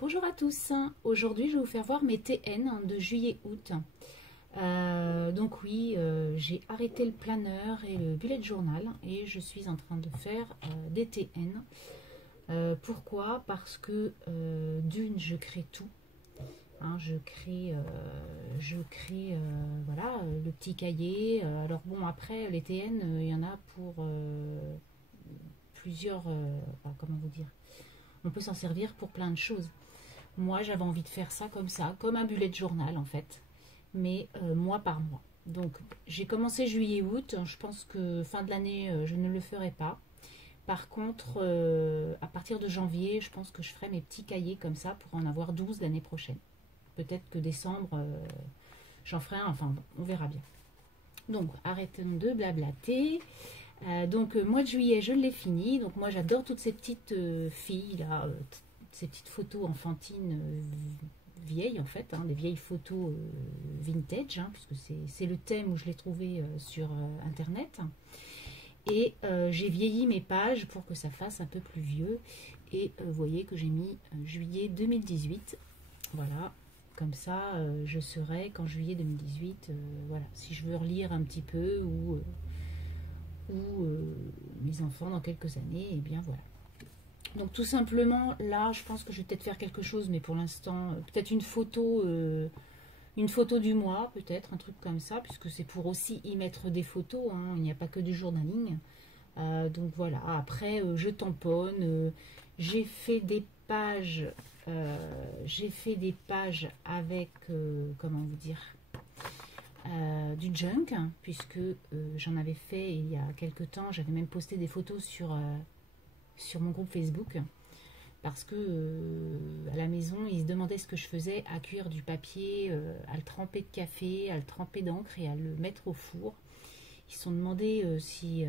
Bonjour à tous, aujourd'hui je vais vous faire voir mes TN de juillet-août. Donc oui, j'ai arrêté le planeur et le bullet journal et je suis en train de faire des TN. Pourquoi? Parce que d'une, je crée tout. Hein, je crée voilà, le petit cahier. Alors bon, après les TN, il y en a pour plusieurs, comment vous dire, on peut s'en servir pour plein de choses. Moi, j'avais envie de faire ça, comme un bullet journal en fait, mais mois par mois. Donc, j'ai commencé juillet-août. Je pense que fin de l'année, je ne le ferai pas. Par contre, à partir de janvier, je pense que je ferai mes petits cahiers comme ça pour en avoir 12 l'année prochaine. Peut-être que décembre, j'en ferai un. Enfin, bon, on verra bien. Donc, arrêtons de blablater. Donc, mois de juillet, je l'ai fini. Donc, moi, j'adore toutes ces petites filles là. Ces petites photos enfantines vieilles en fait, hein, des vieilles photos vintage, hein, puisque c'est le thème où je l'ai trouvé sur internet. Et j'ai vieilli mes pages pour que ça fasse un peu plus vieux. Et vous voyez que j'ai mis juillet 2018. Voilà, comme ça je saurai qu'en juillet 2018, voilà, si je veux relire un petit peu ou mes enfants dans quelques années, et bien voilà. Donc tout simplement, là, je pense que je vais peut-être faire quelque chose, mais pour l'instant, peut-être une photo du mois, peut-être, un truc comme ça, puisque c'est pour aussi y mettre des photos, hein, il n'y a pas que du journaling. Donc voilà, après, je tamponne, j'ai fait des pages, avec, comment vous dire, du junk, puisque j'en avais fait il y a quelques temps, j'avais même posté des photos sur mon groupe Facebook, parce que à la maison ils se demandaient ce que je faisais à cuire du papier, à le tremper de café, à le tremper d'encre et à le mettre au four. Ils se sont demandé si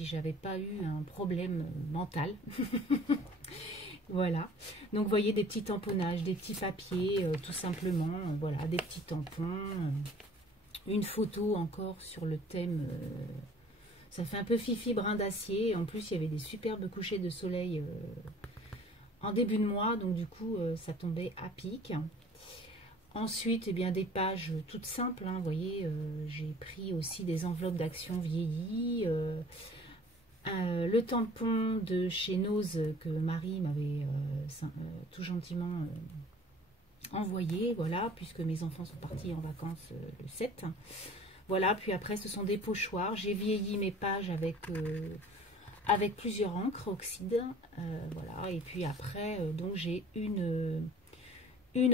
j'avais pas eu un problème mental. Voilà, donc vous voyez des petits tamponnages, des petits papiers, tout simplement, voilà, des petits tampons, une photo encore sur le thème. Ça fait un peu fifi brin d'acier. En plus, il y avait des superbes couchers de soleil en début de mois. Donc, du coup, ça tombait à pic. Ensuite, eh bien, des pages toutes simples. Hein, vous voyez, j'ai pris aussi des enveloppes d'action vieillies. Le tampon de chez Nose que Marie m'avait tout gentiment envoyé. Voilà, puisque mes enfants sont partis en vacances le 7. Voilà, puis après, ce sont des pochoirs. J'ai vieilli mes pages avec plusieurs encres oxyde. Voilà, et puis après, donc j'ai une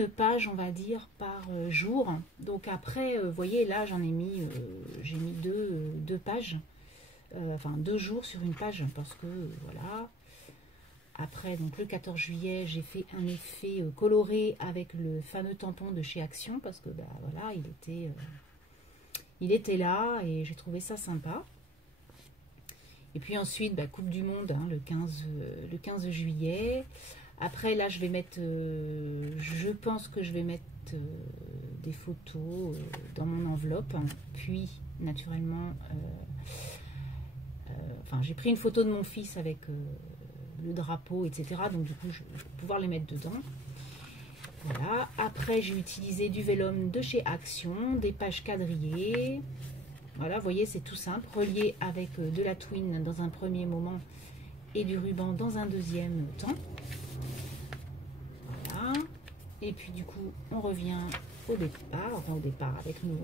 page, on va dire, par jour. Donc après, vous voyez, là, j'ai mis deux pages. Enfin, 2 jours sur une page, parce que, voilà. Après, donc le 14 juillet, j'ai fait un effet coloré avec le fameux tampon de chez Action, parce que, bah, voilà, il était là et j'ai trouvé ça sympa. Et puis ensuite, bah, Coupe du Monde, hein, le 15 juillet. Après, là, je vais mettre, je pense que je vais mettre des photos dans mon enveloppe. Puis, naturellement, enfin, j'ai pris une photo de mon fils avec le drapeau, etc. Donc, du coup, je vais pouvoir les mettre dedans. Voilà, après j'ai utilisé du vélum de chez Action, des pages quadrillées. Voilà, vous voyez, c'est tout simple, relié avec de la twine dans un premier moment et du ruban dans un deuxième temps. Voilà, et puis du coup, on revient au départ, enfin au départ avec nos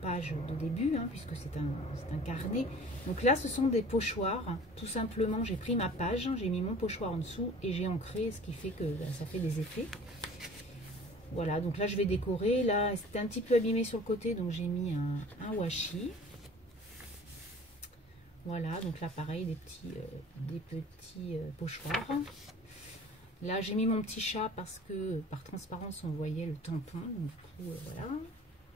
pages de début, hein, puisque c'est un carnet. Donc là, ce sont des pochoirs. Tout simplement, j'ai pris ma page, j'ai mis mon pochoir en dessous et j'ai ancré, ce qui fait que ça fait des effets. Voilà, donc là, je vais décorer. Là, c'était un petit peu abîmé sur le côté, donc j'ai mis un washi. Voilà, donc là, pareil, des petits pochoirs. Là, j'ai mis mon petit chat parce que par transparence, on voyait le tampon. Donc, du coup, voilà.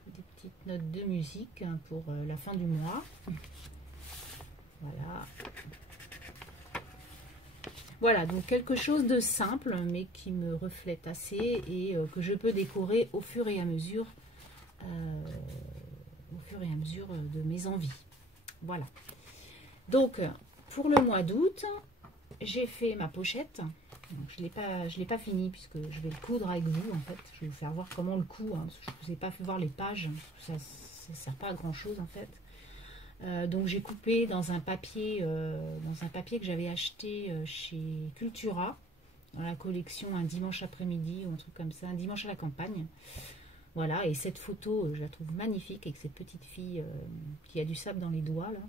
Des petites notes de musique pour la fin du mois. Voilà. Voilà, donc quelque chose de simple, mais qui me reflète assez et que je peux décorer au fur et à mesure de mes envies. Voilà. Donc, pour le mois d'août, j'ai fait ma pochette. Je l'ai pas fini puisque je vais le coudre avec vous en fait. Je vais vous faire voir comment on le coud. Hein, parce que je ne vous ai pas fait voir les pages. Ça ne sert pas à grand chose en fait. Donc j'ai coupé dans un papier que j'avais acheté chez Cultura, dans la collection un dimanche après-midi ou un truc comme ça, un dimanche à la campagne. Voilà, et cette photo, je la trouve magnifique avec cette petite fille qui a du sable dans les doigts là.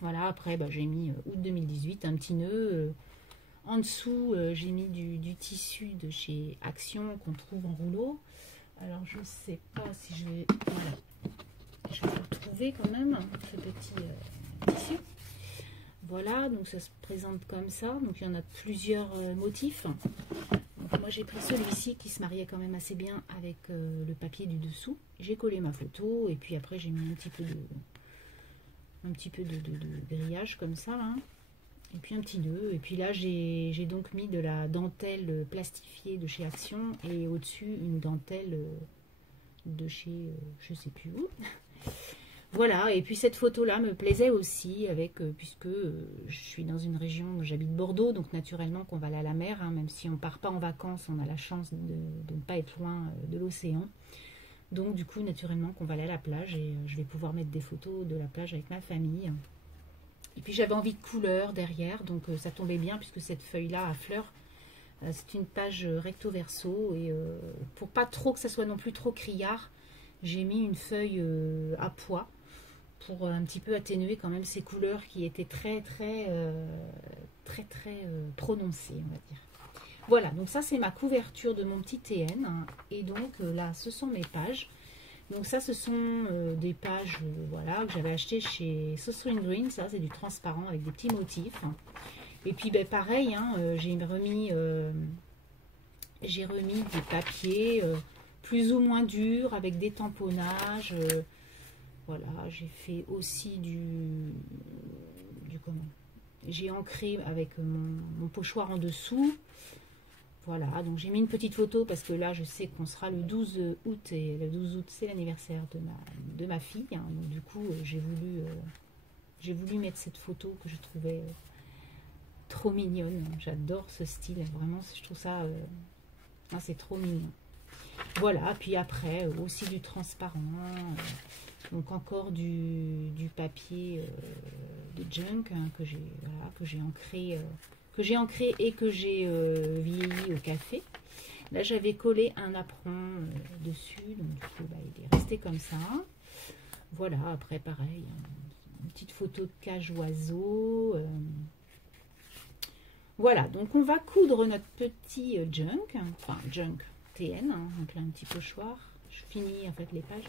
Voilà, après bah, j'ai mis août 2018, un petit nœud. En dessous, j'ai mis du tissu de chez Action qu'on trouve en rouleau. Alors je sais pas si je vais... Voilà. Je vais le trouver quand même, ce petit tissu. Voilà, donc ça se présente comme ça. Donc il y en a plusieurs motifs. Donc, moi j'ai pris celui-ci qui se mariait quand même assez bien avec le papier du dessous. J'ai collé ma photo et puis après j'ai mis un petit peu de grillage comme ça. Là. Et puis un petit nœud. Et puis là j'ai donc mis de la dentelle plastifiée de chez Action et au-dessus une dentelle de chez je sais plus où. Voilà, et puis cette photo-là me plaisait aussi, puisque je suis dans une région où j'habite Bordeaux, donc naturellement qu'on va aller à la mer, hein, même si on ne part pas en vacances, on a la chance de ne pas être loin de l'océan. Donc du coup, naturellement qu'on va aller à la plage, et je vais pouvoir mettre des photos de la plage avec ma famille. Et puis j'avais envie de couleur derrière, donc ça tombait bien, puisque cette feuille-là à fleurs, c'est une page recto-verso, et pour pas trop que ça soit non plus trop criard, j'ai mis une feuille à pois, pour un petit peu atténuer quand même ces couleurs qui étaient très prononcées, on va dire. Voilà, donc ça c'est ma couverture de mon petit TN, hein, et donc là ce sont mes pages. Donc ça ce sont des pages voilà, que j'avais acheté chez Sourcing Green, ça c'est du transparent avec des petits motifs. Et puis ben, pareil, hein, j'ai remis des papiers plus ou moins durs avec des tamponnages. Voilà, j'ai fait aussi comment, j'ai ancré avec mon pochoir en dessous. Voilà, donc j'ai mis une petite photo parce que là je sais qu'on sera le 12 août et le 12 août c'est l'anniversaire de ma fille. Hein, donc du coup j'ai voulu mettre cette photo que je trouvais trop mignonne. J'adore ce style, vraiment je trouve ça c'est trop mignon. Voilà, puis après aussi du transparent. Donc encore du papier de junk hein, que j'ai ancré et que j'ai vieilli au café. Là j'avais collé un apron dessus, donc du coup bah, il est resté comme ça. Voilà, après pareil, une petite photo de cage oiseau. Voilà, donc on va coudre notre petit junk, enfin junk TN, hein, donc là un petit pochoir. Je finis en fait les pages.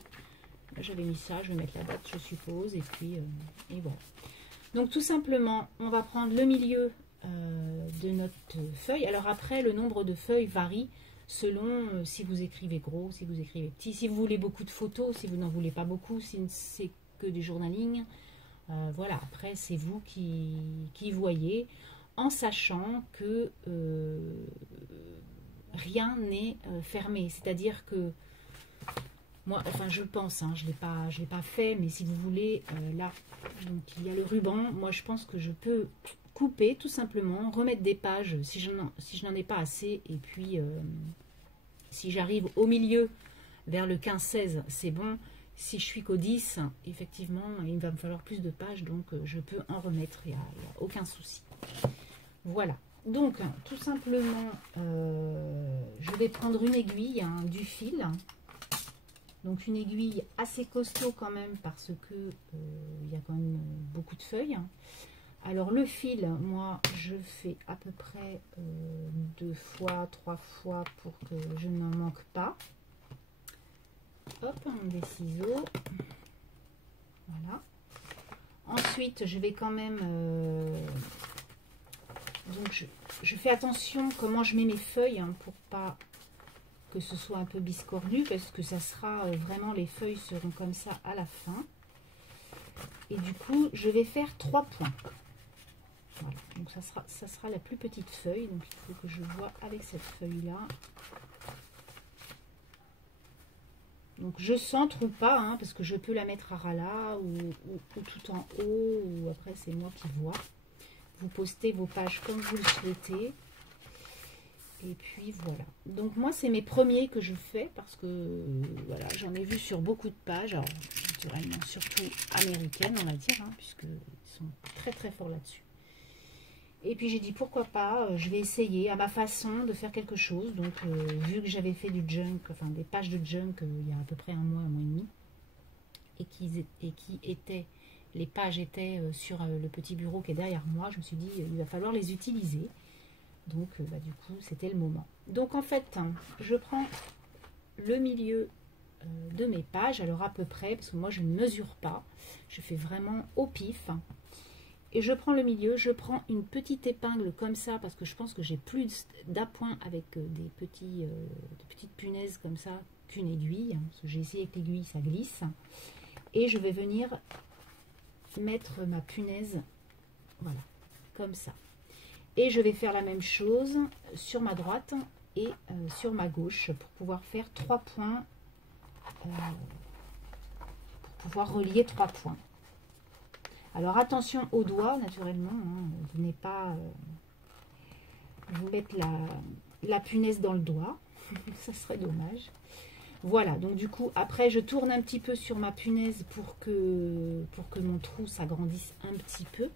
Là j'avais mis ça, je vais mettre la date je suppose, et puis et voilà. Donc tout simplement, on va prendre le milieu de notre feuille. Alors après, le nombre de feuilles varie selon si vous écrivez gros, si vous écrivez petit, si vous voulez beaucoup de photos, si vous n'en voulez pas beaucoup, si c'est que du journaling. Voilà, après c'est vous qui voyez, en sachant que rien n'est fermé. C'est-à-dire que moi, enfin je pense, hein, je l'ai pas fait, mais si vous voulez, là, donc il y a le ruban. Moi je pense que je peux couper tout simplement, remettre des pages si je n'en ai pas assez, et puis si j'arrive au milieu vers le 15-16, c'est bon. Si je suis qu'au 10, effectivement, il va me falloir plus de pages, donc je peux en remettre, il n'y a aucun souci. Voilà, donc tout simplement, je vais prendre une aiguille, hein, du fil. Donc une aiguille assez costaud quand même, parce que il y a quand même beaucoup de feuilles. Alors le fil, moi je fais à peu près 2 fois, 3 fois pour que je n'en manque pas. Hop, des ciseaux. Voilà. Ensuite, je vais quand même... donc je fais attention comment je mets mes feuilles, hein, pour pas que ce soit un peu biscornu, parce que ça sera vraiment, les feuilles seront comme ça à la fin. Et du coup, je vais faire 3 points. Voilà, donc ça sera la plus petite feuille, donc il faut que je vois avec cette feuille-là. Donc je centre ou pas, hein, parce que je peux la mettre à ras là, ou tout en haut, ou après c'est moi qui vois. Vous postez vos pages comme vous le souhaitez. Et puis voilà. Donc moi, c'est mes premiers que je fais parce que voilà, j'en ai vu sur beaucoup de pages. Alors, naturellement, surtout américaines, on va dire, hein, puisqu'ils sont très très forts là-dessus. Et puis j'ai dit pourquoi pas, je vais essayer à ma façon de faire quelque chose. Donc vu que j'avais fait du junk, enfin des pages de junk il y a à peu près un mois et demi, les pages étaient sur le petit bureau qui est derrière moi, je me suis dit il va falloir les utiliser. Donc bah, du coup c'était le moment. Donc en fait je prends le milieu de mes pages, alors à peu près, parce que moi je ne mesure pas, je fais vraiment au pif. Et je prends le milieu, je prends une petite épingle comme ça, parce que je pense que j'ai plus d'appoint avec des petites punaises comme ça qu'une aiguille. Parce que j'ai essayé avec l'aiguille, ça glisse. Et je vais venir mettre ma punaise, voilà, comme ça. Et je vais faire la même chose sur ma droite et sur ma gauche, pour pouvoir faire 3 points, pour pouvoir relier 3 points. Alors attention aux doigts, naturellement, hein, vous n'êtes pas vous mettre la punaise dans le doigt, ça serait dommage. Voilà, donc du coup, après je tourne un petit peu sur ma punaise pour que mon trou s'agrandisse un petit peu.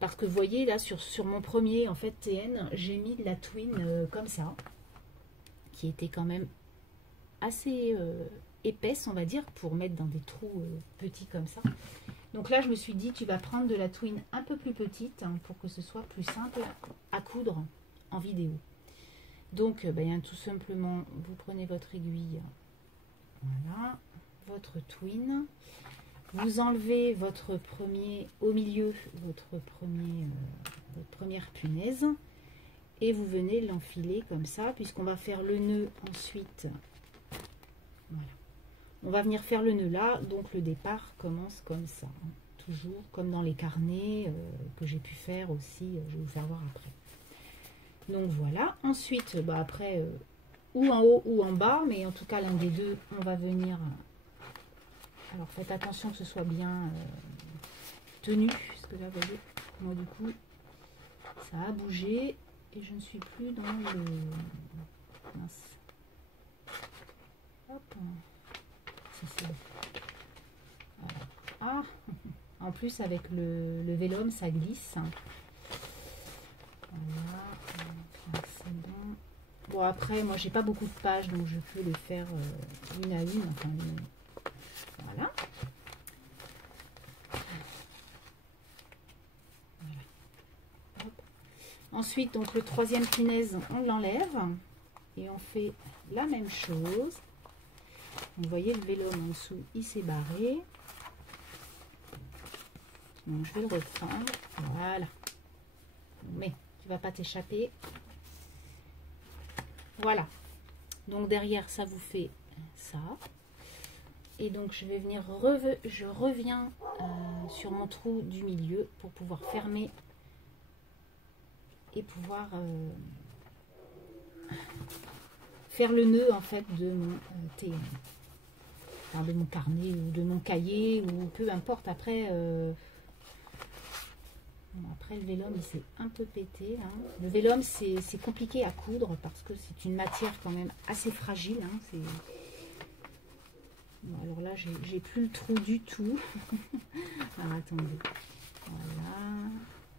Parce que vous voyez là, sur mon premier en fait TN, j'ai mis de la twine comme ça, qui était quand même assez épaisse, on va dire, pour mettre dans des trous petits comme ça. Donc là, je me suis dit, tu vas prendre de la twine un peu plus petite hein, pour que ce soit plus simple à coudre en vidéo. Donc, tout simplement, vous prenez votre aiguille, voilà, votre twine. Vous enlevez votre premier, au milieu, votre première punaise. Et vous venez l'enfiler comme ça, puisqu'on va faire le nœud ensuite. Voilà. On va venir faire le nœud là, donc le départ commence comme ça, hein, toujours comme dans les carnets que j'ai pu faire aussi, je vais vous faire voir après. Donc voilà, ensuite, après, ou en haut ou en bas, mais en tout cas l'un des deux, on va venir, alors faites attention que ce soit bien tenu, parce que là, vous voyez, moi du coup, ça a bougé, et je ne suis plus dans le... Mince. Hop. Voilà. Ah, en plus avec le vélum ça glisse. Voilà, c'est bon. Bon après moi j'ai pas beaucoup de pages donc je peux le faire une à une. Enfin, voilà. Voilà. Hop. Ensuite donc le troisième punaise on l'enlève et on fait la même chose. Vous voyez le vélum en dessous, il s'est barré. Donc je vais le reprendre. Voilà. Mais tu vas pas t'échapper. Voilà. Donc derrière, ça vous fait ça. Et donc je vais venir, je reviens sur mon trou du milieu pour pouvoir fermer et pouvoir faire le nœud en fait de mon TN. Enfin, de mon carnet ou de mon cahier ou peu importe. Après, après le vélum il s'est un peu pété. Hein. Le vélum c'est compliqué à coudre parce que c'est une matière quand même assez fragile. Hein. Bon, alors là j'ai plus le trou du tout. Alors attendez. Voilà.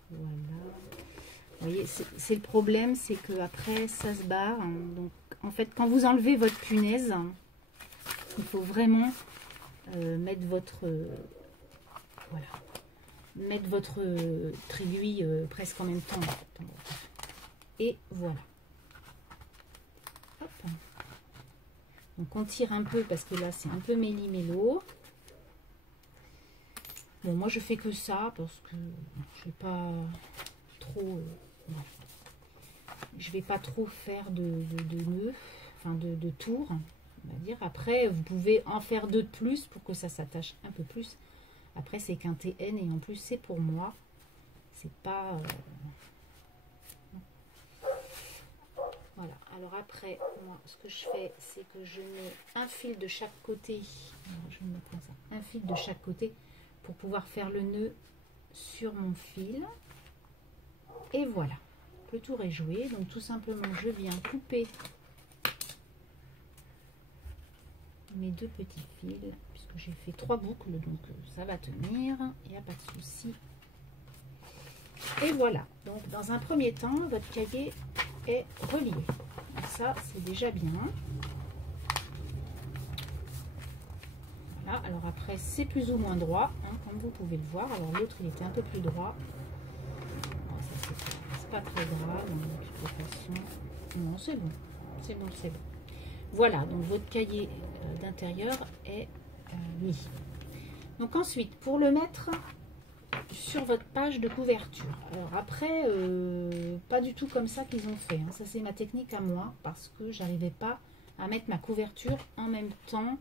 Voilà. Vous voyez, c'est le problème, c'est que après ça se barre. Hein. Donc en fait quand vous enlevez votre punaise, il faut vraiment mettre votre voilà, mettre votre aiguille presque en même temps. Et voilà. Hop. Donc on tire un peu parce que là c'est un peu méli-mélo. Bon moi je fais que ça parce que je vais pas trop je vais pas trop faire de nœuds, enfin de tours. On va dire. Après, vous pouvez en faire deux de plus pour que ça s'attache un peu plus. Après, c'est qu'un TN et en plus, c'est pour moi. C'est pas... Voilà. Alors après, moi, ce que je fais, c'est que je mets un fil de chaque côté. Alors, je vais mettre comme ça. Un fil de chaque côté pour pouvoir faire le nœud sur mon fil. Et voilà. le tour est joué. Donc tout simplement, je viens couper mes 2 petits fils, puisque j'ai fait 3 boucles, donc ça va tenir, il n'y a pas de souci. Et voilà, donc dans un premier temps, votre cahier est relié. Donc ça, c'est déjà bien. Voilà, alors après, c'est plus ou moins droit, hein, comme vous pouvez le voir. Alors l'autre, il était un peu plus droit. Bon, ça, c'est pas très grave, donc, de toute façon. Non, c'est bon, c'est bon, c'est bon. Voilà, donc votre cahier d'intérieur est mis. Donc ensuite, pour le mettre sur votre page de couverture. Alors après, pas du tout comme ça qu'ils ont fait. Hein. Ça, c'est ma technique à moi, parce que j'arrivais pas à mettre ma couverture en même temps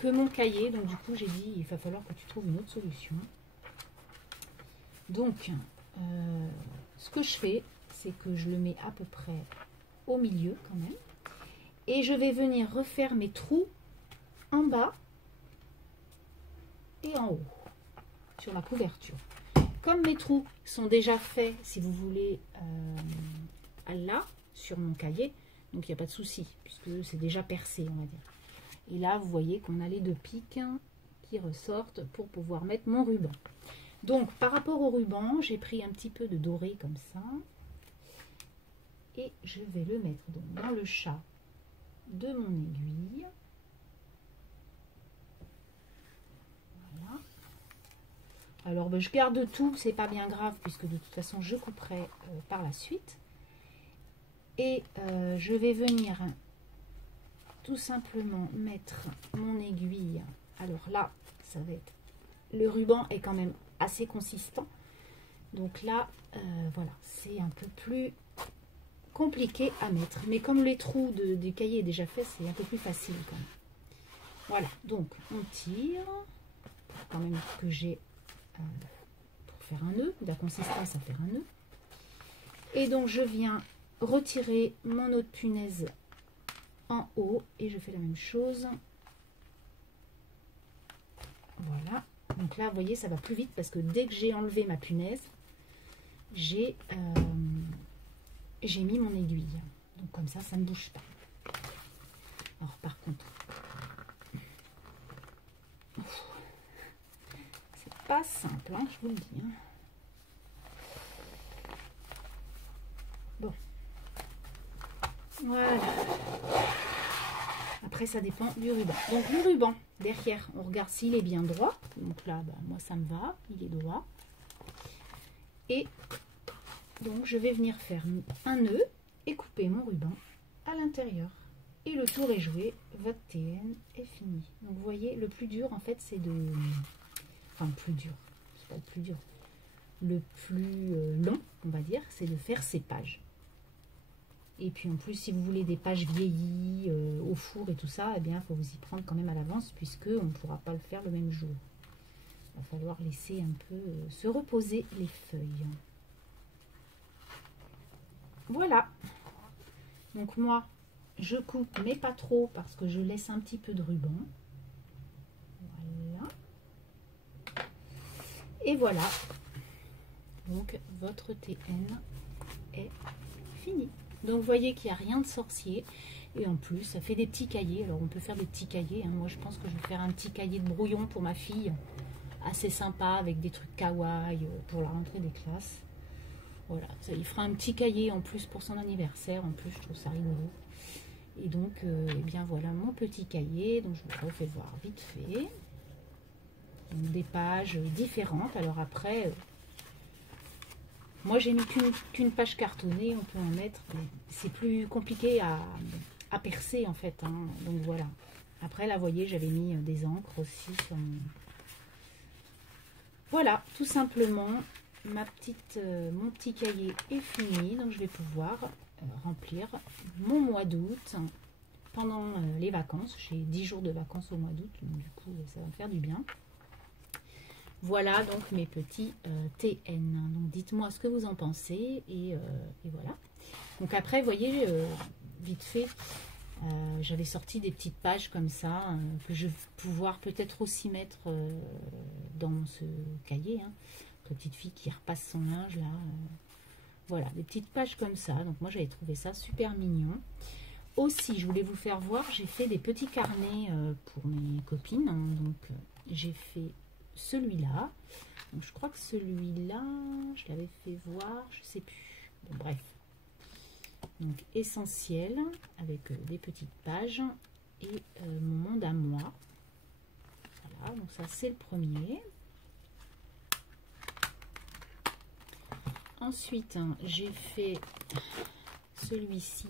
que mon cahier. Donc du coup, j'ai dit, il va falloir que tu trouves une autre solution. Donc, ce que je fais, c'est que je le mets à peu près au milieu quand même. Et je vais venir refaire mes trous en bas et en haut sur ma couverture. Comme mes trous sont déjà faits, si vous voulez, là, sur mon cahier, donc il n'y a pas de souci, puisque c'est déjà percé, on va dire. Et là, vous voyez qu'on a les 2 pics qui ressortent pour pouvoir mettre mon ruban. Donc, par rapport au ruban, j'ai pris un petit peu de doré comme ça. Et je vais le mettre donc dans le chat de mon aiguille. Voilà. Alors ben, je garde tout, c'est pas bien grave puisque de toute façon je couperai par la suite. Et je vais venir tout simplement mettre mon aiguille. Alors là, ça va être... Le ruban est quand même assez consistant. Donc là, voilà, c'est un peu plus compliqué à mettre, mais comme les trous du cahier est déjà fait, c'est un peu plus facile quand même. Voilà, donc on tire quand même que j'ai pour faire un nœud, de la consistance à faire un nœud. Et donc je viens retirer mon autre punaise en haut et je fais la même chose. Voilà, donc là vous voyez ça va plus vite parce que dès que j'ai enlevé ma punaise, j'ai mis mon aiguille, donc comme ça ne bouge pas. Alors par contre, c'est pas simple, hein, je vous le dis. Hein. Bon, voilà. Après ça dépend du ruban. Donc le ruban derrière, on regarde s'il est bien droit. Donc là, bah, moi ça me va, il est droit. Et donc je vais venir faire un nœud et couper mon ruban à l'intérieur. Et le tour est joué, votre TN est fini. Donc vous voyez, le plus dur en fait c'est de... Enfin le plus dur, c'est pas le plus dur. Le plus long, on va dire, c'est de faire ces pages. Et puis en plus, si vous voulez des pages vieillies au four et tout ça, eh bien il faut vous y prendre quand même à l'avance puisque on ne pourra pas le faire le même jour. Il va falloir laisser un peu se reposer les feuilles. Voilà. Donc moi, je coupe, mais pas trop parce que je laisse un petit peu de ruban. Voilà. Et voilà. Donc votre TN est fini. Donc vous voyez qu'il n'y a rien de sorcier. Et en plus, ça fait des petits cahiers. Alors on peut faire des petits cahiers. Hein. Moi je pense que je vais faire un petit cahier de brouillon pour ma fille. Assez sympa avec des trucs kawaii pour la rentrée des classes. Voilà, ça lui fera un petit cahier en plus pour son anniversaire. En plus, je trouve ça rigolo. Et donc, eh bien voilà mon petit cahier. Donc, je vous refais voir vite fait. Donc, des pages différentes. Alors après, moi j'ai mis qu'une page cartonnée. On peut en mettre. C'est plus compliqué à percer en fait. Hein. Donc voilà. Après, là, vous voyez, j'avais mis des encres aussi sur mon... Voilà, tout simplement. Mon petit cahier est fini, donc je vais pouvoir remplir mon mois d'août pendant les vacances. J'ai 10 jours de vacances au mois d'août, donc du coup ça va me faire du bien. Voilà donc mes petits TN. Donc dites-moi ce que vous en pensez et voilà. Donc après, vous voyez, vite fait, j'avais sorti des petites pages comme ça que je vais pouvoir peut-être aussi mettre dans ce cahier. Hein. Petite fille qui repasse son linge là. Voilà, des petites pages comme ça. Donc moi j'avais trouvé ça super mignon. Aussi, je voulais vous faire voir, j'ai fait des petits carnets pour mes copines. Donc j'ai fait celui-là. Donc je crois que celui-là, je l'avais fait voir, je sais plus. Bon, bref. Donc essentiel avec des petites pages et mon monde à moi. Voilà, donc ça c'est le premier. Ensuite, j'ai fait celui-ci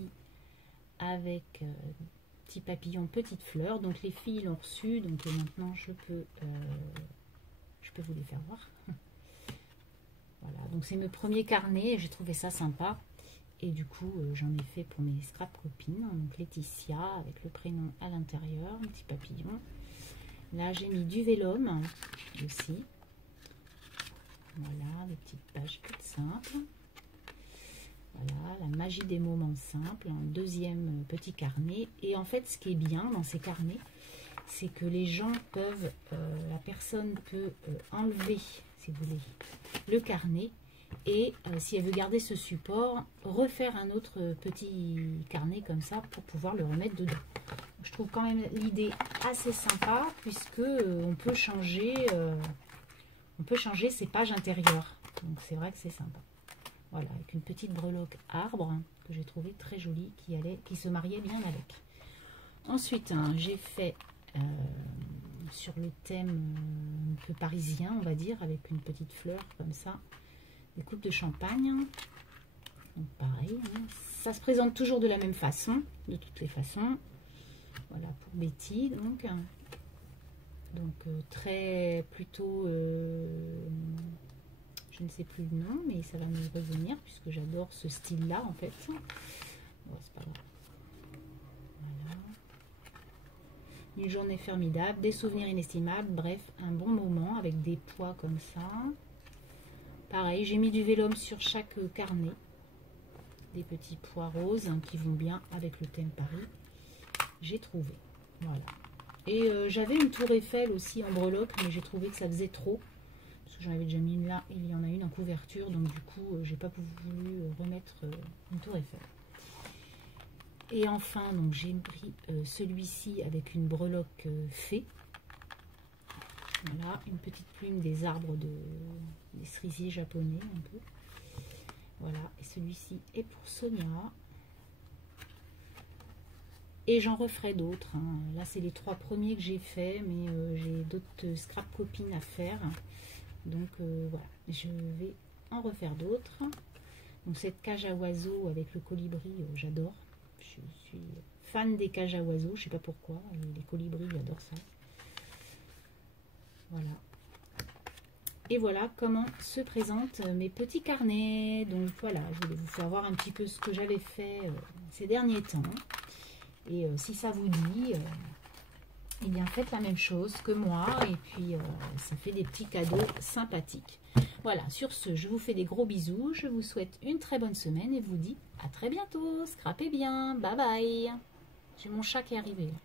avec petit papillon, petite fleur. Donc les filles l'ont reçu, donc maintenant je peux vous les faire voir. Voilà, donc c'est mes premiers carnets, j'ai trouvé ça sympa. Et du coup, j'en ai fait pour mes scrap copines. Donc Laetitia avec le prénom à l'intérieur, un petit papillon. Là, j'ai mis du vélum aussi. Voilà, des petites pages toutes simples. Voilà, la magie des moments simples, un deuxième petit carnet. Et en fait, ce qui est bien dans ces carnets, c'est que les gens peuvent, la personne peut enlever, si vous voulez, le carnet. Et si elle veut garder ce support, refaire un autre petit carnet comme ça pour pouvoir le remettre dedans. Je trouve quand même l'idée assez sympa puisque on peut changer ses pages intérieures. Donc c'est vrai que c'est sympa. Voilà, avec une petite breloque arbre que j'ai trouvé très jolie, qui se mariait bien avec. Ensuite, j'ai fait sur le thème un peu parisien, on va dire, avec une petite fleur comme ça, des coupes de champagne. Donc pareil, hein. Ça se présente toujours de la même façon, de toutes les façons. Voilà pour Betty, donc très plutôt, je ne sais plus le nom, mais ça va me revenir puisque j'adore ce style-là en fait. Bon, c'est pas grave. Voilà. Une journée formidable, des souvenirs inestimables, bref, un bon moment avec des pois comme ça. Pareil, j'ai mis du vélum sur chaque carnet. Des petits pois roses hein, qui vont bien avec le thème Paris. J'ai trouvé. Voilà. Et j'avais une tour Eiffel aussi en breloque, mais j'ai trouvé que ça faisait trop. Parce que j'en avais déjà mis une là, et il y en a une en couverture. Donc du coup, j'ai pas voulu remettre une tour Eiffel. Et enfin, donc j'ai pris celui-ci avec une breloque fée. Voilà, une petite plume des arbres des cerisiers japonais un peu. Voilà, et celui-ci est pour Sonia. Et j'en referai d'autres. Hein. Là, c'est les 3 premiers que j'ai fait, mais j'ai d'autres scrap copines à faire. Donc voilà, je vais en refaire d'autres. Donc cette cage à oiseaux avec le colibri, j'adore. Je suis fan des cages à oiseaux, je sais pas pourquoi. Les colibris, j'adore ça. Voilà. Et voilà comment se présentent mes petits carnets. Donc voilà, je voulais vous faire voir un petit peu ce que j'avais fait ces derniers temps. Et si ça vous dit, eh bien faites la même chose que moi. Et puis ça fait des petits cadeaux sympathiques. Voilà, sur ce, je vous fais des gros bisous. Je vous souhaite une très bonne semaine et vous dis à très bientôt. Scrapez bien. Bye bye. J'ai mon chat qui est arrivé là.